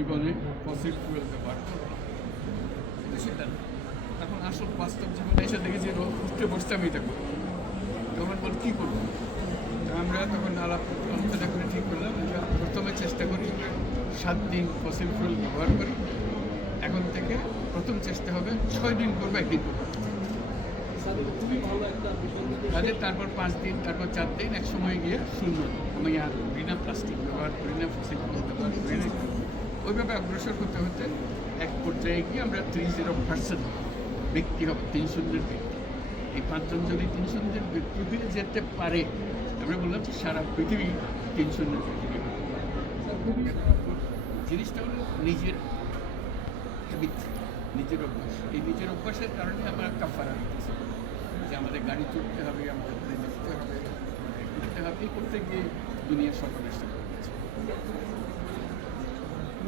জীবনে fossil fuel ব্যবহার করব। এখন আসল বাস্তব জীবনে এসে দেখেছি উঠতে বসতে আমি এটা করব। তখন বল, কী করব? আমরা তখন আলাপ আলোচনা করে ঠিক করলাম প্রথমে চেষ্টা করি সাত দিন ফসিল ফুয়েল ব্যবহার করি। এখন থেকে প্রথম চেষ্টা হবে ছয় দিন করব, একদিন করব। তাদের তারপর পাঁচ দিন, তারপর চার দিন এক সময় গিয়ে শূন্য। আমি আর বিনা প্লাস্টিক ব্যবহার করি না ফসিল ব্যবহার করি না। ওইভাবে অগ্রসর হতে হতে এক পর্যায়ে গিয়ে আমরা থ্রি জিরো পার্সেন্ট ব্যক্তি হব, তিন শূন্যের ব্যক্তি। এই পাঁচজন যদি তিন শূন্যের ব্যক্তি হয়ে যেতে পারে, আমরা বললাম যে সারা পৃথিবী তিন শূন্যের পৃথিবী। জিনিসটা হলো নিজের হ্যাবিট নিজের অভ্যাস। এই নিজের অভ্যাসের কারণে আমরা কাফারা দিতেছি যে আমাদের গাড়ি চড়তে হবে, আমাদের প্লেনে যেতে হবে ঘুরতে হবে করতে গিয়ে দুনিয়ার সকলের সাথে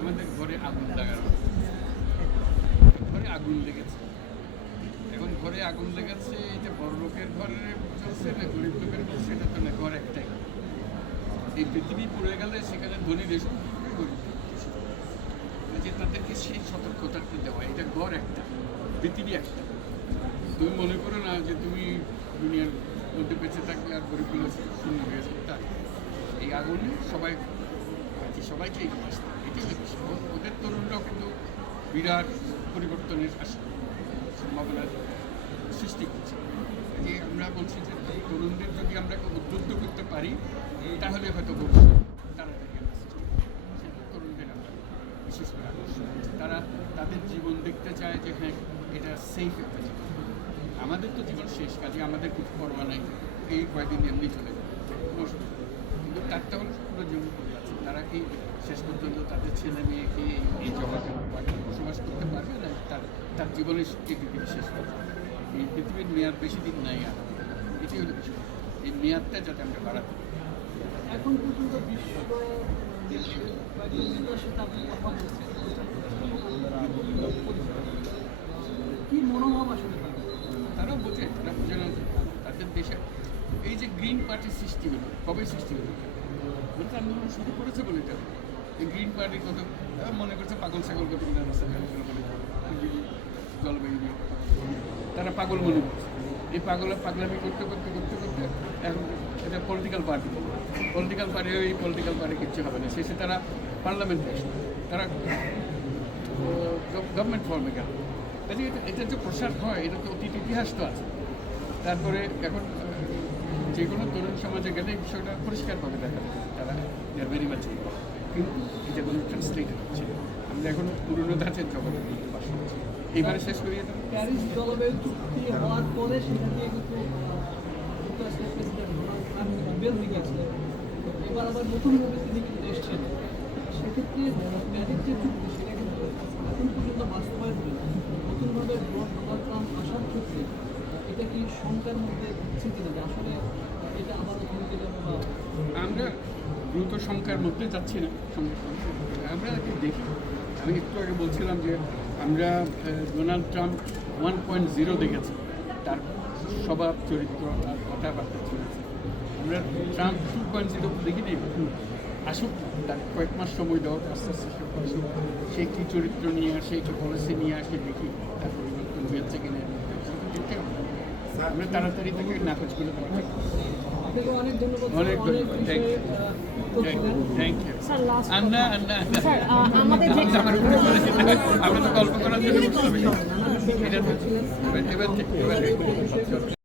আমাদের ঘরে আগুন লাগানো। ঘরে আগুন লেগেছে। এখন ঘরে আগুন লেগেছে যে বড় লোকের ঘরে চলছে না গরিব লোকের ঘর, সেটা তো না, ঘর একটাই। এই পৃথিবী পড়ে গেলে সেখানে ধনী দেশ গরিব। যে তাদেরকে সেই সতর্কতাটা দেওয়া এটা ঘর একটা, পৃথিবী একটা। তুমি মনে করো না যে তুমি দুনিয়ার মধ্যে বেঁচে থাকবে আর গরিবগুলো শূন্য হয়ে যাবে এই আগুনে সবাই এগিয়ে আসতে হবে। এটাই হলো ওদের তরুণরাও কিন্তু বিরাট পরিবর্তনের সম্ভাবনা সৃষ্টি করছে যে আমরা বলছি যে তরুণদের যদি আমরা উদ্বুদ্ধ করতে পারি তাহলে হয়তো ভবিষ্যৎ। সেটা তরুণদের আমরা বিশেষ করে তারা তাদের জীবন দেখতে চায় যে হ্যাঁ এটা সেফ একটা জীবন আমাদের তো জীবন শেষ কাজে, আমাদের কিছু পরোয়া নাই এই কয়েকদিন এমনি চলে যাবে কোনো কিন্তু তারটা হলো পুরো জীবন তারা কি শেষ পর্যন্ত তাদের ছেলে মেয়েকে এই- এই জগতে বসবাস করতে পারবে না? তার তার জীবনের পৃথিবী শেষ হয়ে এই পৃথিবীর মেয়াদ বেশি দিন নাই আর এটি হলো বিষয়। এই মেয়াদটা যাতে আমরা বাড়াতে এখন পর্যন্ত বিশ্ব কয়েকজন নেতার সাথে আপনি কথা বলছেন কি মনোভাব আসলে তাদের? তারাও বোঝে তারা বোঝে না যে তাদের দেশে এই যে গ্রিন পার্টির সৃষ্টি হলো। কবে সৃষ্টি হলো? বলতে আন্দোলন শুরু করেছে বলে এটা। এই গ্রিন পার্টির কত মনে করছে পাগল ছাগল কত জলবায়ু তারা পাগল মনে করছে। এই পাগলা পাগলামি করতে করতে করতে করতে এখন এটা পলিটিক্যাল পার্টি পলিটিক্যাল পার্টি এই পলিটিক্যাল পার্টি কিচ্ছু হবে না। শেষে তারা পার্লামেন্টে তারা গভর্নমেন্ট ফর্মে গেল। কাজে এটা যে প্রসার হয়, এটা তো অতীত ইতিহাস তো আছে। তারপরে এখন যে কোনো তরুণ সমাজে গেলে এই বিষয়টা পরিষ্কারভাবে দেখা তারা ভেরি মাছ কিন্তু এটা কোনো ট্রান্সলেটেড হচ্ছে। আমরা এখন পুরনো ধাঁচের জগতে করছি। এইবারে শেষ দেবো প্যারিস জলবায়ু চুক্তি হওয়ার পরে সেটা নিয়ে কিন্তু এবার আবার নতুনভাবে তিনি কিন্তু এসছেন সেক্ষেত্রে প্যারিস যে চুক্তি, সেটা কিন্তু এখন পর্যন্ত বাস্তবায়ন হয়নি নতুনভাবে ডোনাল্ড ট্রাম্প আসার ক্ষেত্রে এটা কি শঙ্কার মধ্যে হচ্ছে কিনা যে আসলে এটা আবারও থমকে যাবে বা আমরা দ্রুত সংখ্যার মধ্যে যাচ্ছি না। আমরা দেখি। আমি একটু আগে বলছিলাম যে আমরা Donald Trump one point zero দেখেছি। তার স্বভাব, চরিত্র আর কথাবার্তা চলেছে। আমরা ট্রাম্প টু পয়েন্ট জিরো দেখিনি। আসুক, তার কয়েক মাস সময় দেওয়া আস্তে আস্তে সে কী চরিত্র নিয়ে আসে কী পলিসি নিয়ে আসে দেখি, তার পরিবর্তন হয়েছে কিনা। আমরা তাড়াতাড়ি তাকে নাকচ করে দেওয়া ঠিক না। অনেক ধন্যবাদ অনেক ধন্যবাদ। Thank you. আমরা তো গল্প করার জন্য